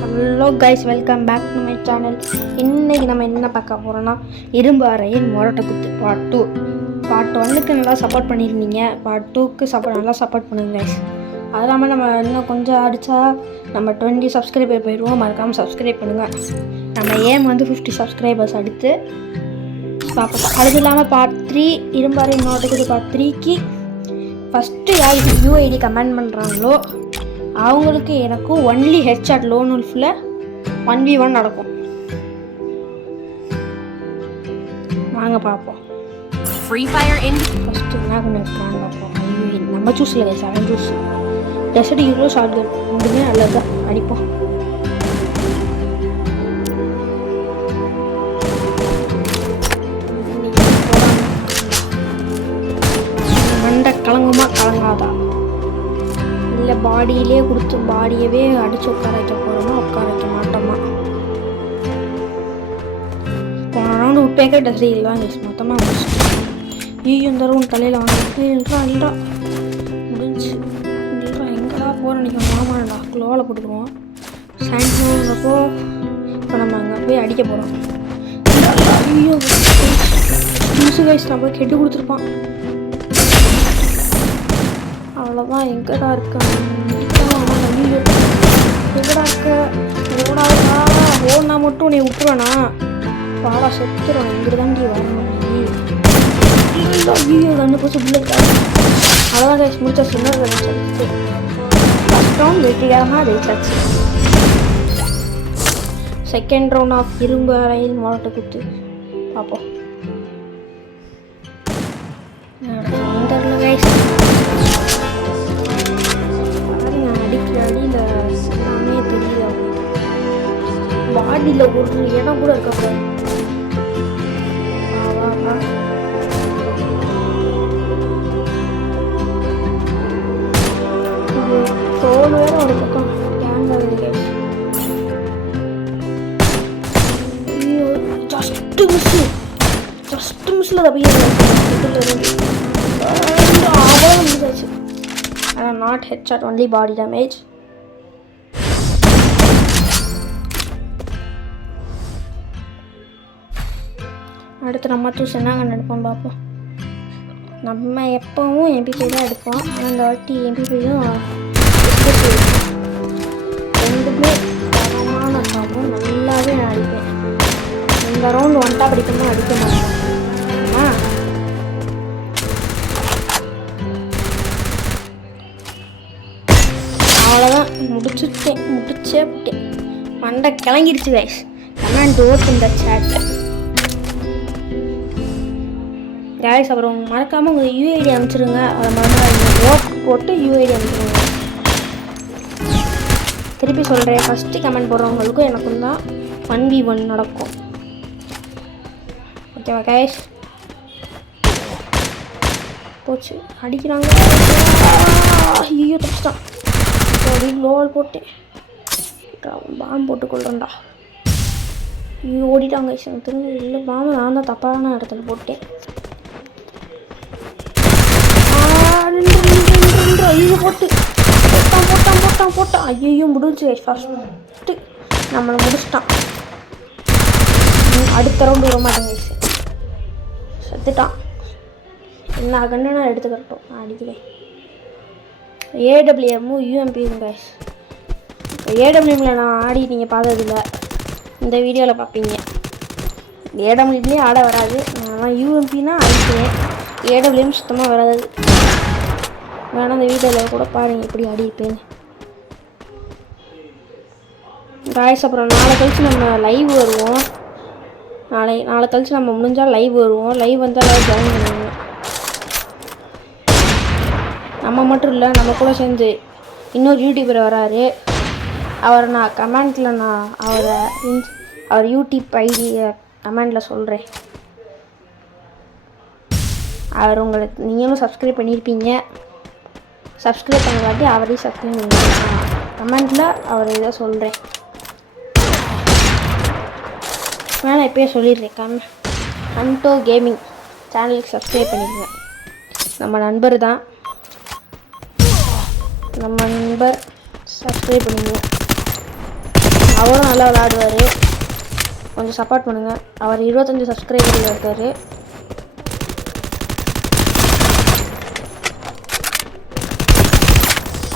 Hello guys, welcome back to my channel. இன்றைக்கி நம்ம என்ன பார்க்க போகிறோன்னா இரும்பு அறையின் மொரட்டை குத்து பார்ட் 2. பார்ட் 1க்கு நல்லா சப்போர்ட் பண்ணியிருந்தீங்க, பார்ட் 2க்கு நல்லா சப்போர்ட் பண்ணுங்க கைஸ். அது இல்லாமல் நம்ம இன்னும் கொஞ்சம் அடித்தா நம்ம 20 சப்ஸ்கிரைபர் போயிடுவோம். மறக்காமல் சப்ஸ்கிரைப் பண்ணுங்கள். நம்ம ஏம் வந்து 50 சப்ஸ்கிரைபர்ஸ் அடுத்து பார்ப்போம். அது இல்லாமல் பார்ட் 3 இரும்பு அறையின் மொரட்டை குத்து பார்ட் 3க்கு ஃபஸ்ட்டு யார் யூஐடி கமெண்ட் பண்ணுறாங்களோ அவங்களுக்கு எனக்கும் ஒன்லி ஹெட்ஷாட் லோன் உல்ஃபில் 1v1 நடக்கும். வாங்க பார்ப்போம். ஃப்ரீ ஃபயர் இன் ஃபஸ்ட்டு என்ன பண்ணிருக்காங்க பார்ப்போம். நம்ம ஜூஸில் கைஸ், அவன் juice desert hero shotgun ரெண்டுமே நல்லதுதான். அடிப்போம். மண்டை கலங்குமா கலங்காதா, இல்லை பாடியிலே கொடுத்து பாடியவே அடித்து உட்கார வைக்க போகிறோமா உட்கார வைக்க மாட்டோமா? போன ரவுண்டு விட்டேக்க டெஸ்ட் தான் கைஸ் மொத்தமாக முடிச்சு. இந்த ரவுண்ட் தலையில் வாங்கிட்டு இல்லைடா முடிஞ்சு இல்லைடா. எங்கடா போகிற நிற்க மாமாடா க்ளோவில் போட்டுக்குருவோம். சாயங்காலப்போ இப்போ நம்ம அங்கே போய் அடிக்க போகிறோம். ஐயோ நியூஸு கைஸ் நம்ம கெட்டு கொடுத்துருப்பான். அவ்வளோதான். எங்கடா இருக்கான்? எங்கடா இருக்க? ஓடனா மட்டும் நீ விட்டுருவேனா? பாடா செத்துறோம். இங்கே தாண்டி வரணும். ஐயோ கண்டு போச்சு புல்லட். அவ்வளோதான் கைஸ், முடிச்சா சொன்னது ஃபஸ்ட் ரவுண்ட் வெற்றிகரமாக ஜெயிச்சாச்சு. செகண்ட் ரவுண்ட் ஆஃப் இரும்பு அறையில் மொரட்டை குத்து பார்ப்போம். தெரியல கைஸ், அடியில் எல்லாமே தெரியுது. பாடியில் ஒரு இடம் கூட இருக்கக்கூடாது. தோல் வேற ஒரு பக்கம் கேங்க இருக்கு. ஐயோ ஜஸ்ட் மிஸ்ல அவ்வளோ முடிஞ்சாச்சு. ஆனால் not headshot, only body damage. அடுத்து நம்ம சூஸ் என்ன எடுப்போம் பார்ப்போம். நம்ம எப்போவும் MP5 தான் எடுப்போம். ஆனால் இந்த வாட்டி MP5யும் ரெண்டுமே தரமான காவும் நல்லாவே நான் அடிப்பேன். இந்த ரவுண்ட் ஒன்ட்டா படிக்கணும் அடிக்க மாட்டேன். அவ்வளோதான், முடிச்சே விட்டேன். மண்டை கிளங்கிடுச்சு கைஸ். கமெண்ட் ஓட் இந்த சேட் கைஸ். அப்புறம் மறக்காமல் உங்கள் யூஐடி அனுப்பிச்சிடுங்க. அதை மறந்து ஓட் போட்டு யூஐடி அனுப்பிச்சிடுங்க. திருப்பி சொல்கிறேன், ஃபஸ்ட்டு கமெண்ட் போடுறவங்களுக்கும் எனக்கும் தான் 1v1 நடக்கும். ஓகேவா கைஸ்? போச்சு, அடிக்கிறாங்க. ஐயோ தப்பிச்சிட்டான். லோல் போட்டு பாம்பு போட்டு கொள்றேன்டா. ஐயோ ஓடிட்டாங்க. திரும்ப இல்லை பாம்பு நான் தான் தப்பான இடத்துல போட்டேன். ஐயோ போட்டான். ஐயோ முடிஞ்சு ஃபஸ்ட்டு நம்மளை முடிச்சிட்டான். அடுத்த ரவுண்டு விட மாட்டேங்க. செத்துட்டான். என்ன கண்ணு நான் எடுத்துக்கிட்டோம். நான் அடிக்கிறேன். AWMமும் UMPயும் கைஸ். AWMல நான் ஆடி நீங்கள் பார்த்ததில்ல, இந்த வீடியோவில் பார்ப்பீங்க. AWMலேயே ஆட வராது. நான் UMPனா அடிக்கிறேன். AWM சுத்தமாக வராது. வேணால் இந்த வீடியோவில் கூட பாருங்கள் எப்படி அடிப்பேன்னு கைஸ். அப்புறம் நாளை கழிச்சு நம்ம லைவ் வருவோம். நாளை கழிச்சு நம்ம முடிஞ்சால் லைவ் வருவோம். லைவ் வந்தால் லைவ் ஜாயின் பண்ணுவோம். நம்ம மட்டும் இல்லை, நம்ம கூட சேர்ந்து இன்னொரு யூடியூபர் வராரு. அவரை நான் கமெண்ட்டில் அவர் யூடியூப் ஐடியை கமெண்டில் சொல்கிறேன். அவர் உங்களுக்கு நீங்களும் சப்ஸ்கிரைப் பண்ணியிருப்பீங்க. சப்ஸ்கிரைப் பண்ணலாட்டி அவரையும் சப்ஸ்கிரைப் பண்ணியிருப்பீங்க. கமெண்டில் அவர் இதை சொல்கிறேன். நான் இப்போயே சொல்லிடுறேன். ஹண்டோ கேமிங் சேனலுக்கு சப்ஸ்கிரைப் பண்ணிடுங்க. நம்ம நண்பர் தான். நம்ம நண்பர் சப்ஸ்கிரைப் பண்ணிடுவோம். அவரும் நல்லா விளையாடுவார், கொஞ்சம் சப்போர்ட் பண்ணுங்கள். அவர் 25 சப்ஸ்கிரைபரில் இருக்கார்.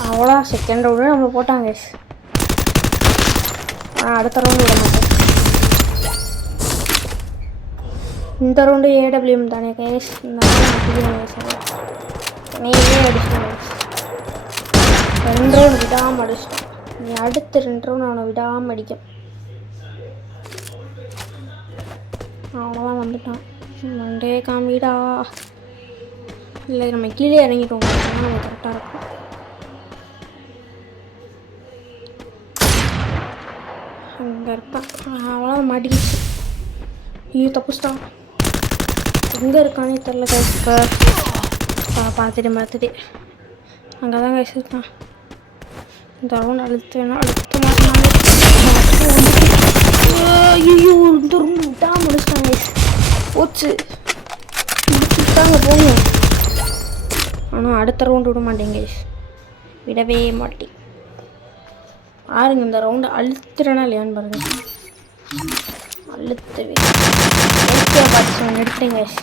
அவ்வளோ செகண்ட் ரவுண்டு நம்ம போட்டாங்க. ஆனால் அடுத்த ரவுண்டு விட மாட்டேன். இந்த ரவுண்டு ஏடபிள்யூஎம் தானே கேஸ். இந்த நீயே அடிச்சிட்டேன். 2 ரவுண்டு விடாமல் அடிச்சிட்டேன். நீ அடுத்த 2 ரவுண்டு அவனை விடாமல் அடிக்கும். அவ்வளோதான் வந்துட்டான். மண்டே காமிடா. இல்லை நம்ம கீழே இறங்கிட்டோம், நம்ம கரெக்டாக இருக்கும். அங்கே இருப்பான். அவ்வளோதான் மாட்டிக்கிச்சு. ஐயோ தப்புச்சிட்டான். எங்கே இருக்கானே தெரில கைஸ். இப்போ பார்த்துட்டு அங்கே தான் கைஸ் இருக்கான். இந்த ரவுண்ட் அழுத்து வேணா அடுத்த மாதம் ஐயோ இந்த ரூம் விட்டால் முடிச்சிட்டாங்க கைஸ். போச்சு முடிச்சுட்டாங்க போங்க. ஆனால் அடுத்த ரவுண்டு விட மாட்டேங்க கைஸ், விடவே மாட்டேன். பாருங்க இந்த ரவுண்டு அழுத்துறேன்னா இல்லையான்னு பாருங்க. அழுத்தவே ஓகே பார்த்து எடுத்துறேங்க கைஸ்.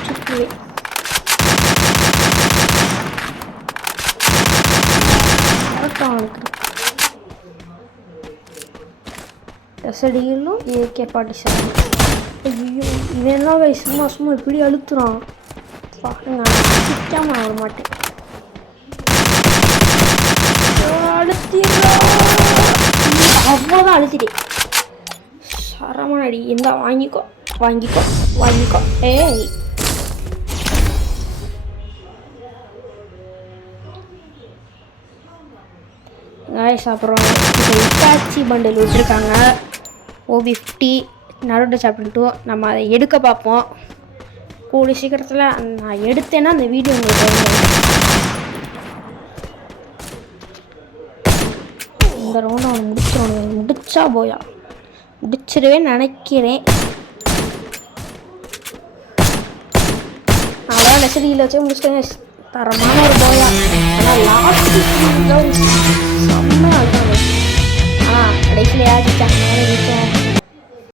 அவனுக்கு எஸ்டியிலும் AK-47. ஐயோ இவன் என்ன கைஸ் சும்மா இப்படி அழுத்துறான் பாருங்க. சிக்காம வர மாட்டேன். அவ்வளோதான் அழுத்திட்டேன். சரமான அடி. எந்த வாங்கிக்கோ. ஏய் காய்ஸ் அப்புறம் இப்போ இட்டாச்சி பண்டில் விட்டுருக்காங்க. OB50 Naruto chapter 2. நம்ம அதை எடுக்க பார்ப்போம். கூடிய சீக்கிரத்தில் நான் எடுத்தேன்னா அந்த வீடியோ உங்களுக்கு வரும். இந்த ரவுண்டு அவன் முடிச்சா போயா முடிச்சிடுவேன்னு நினைக்கிறேன். அவ்வளோதான் நெசடியில் வச்சே முடிச்சிட்டேங்க. தரமான ஒரு போயா. ஆனால் லாஸ்ட் செம்மையாக இருக்காங்க. ஆனால் கடைசியில் யாருக்கு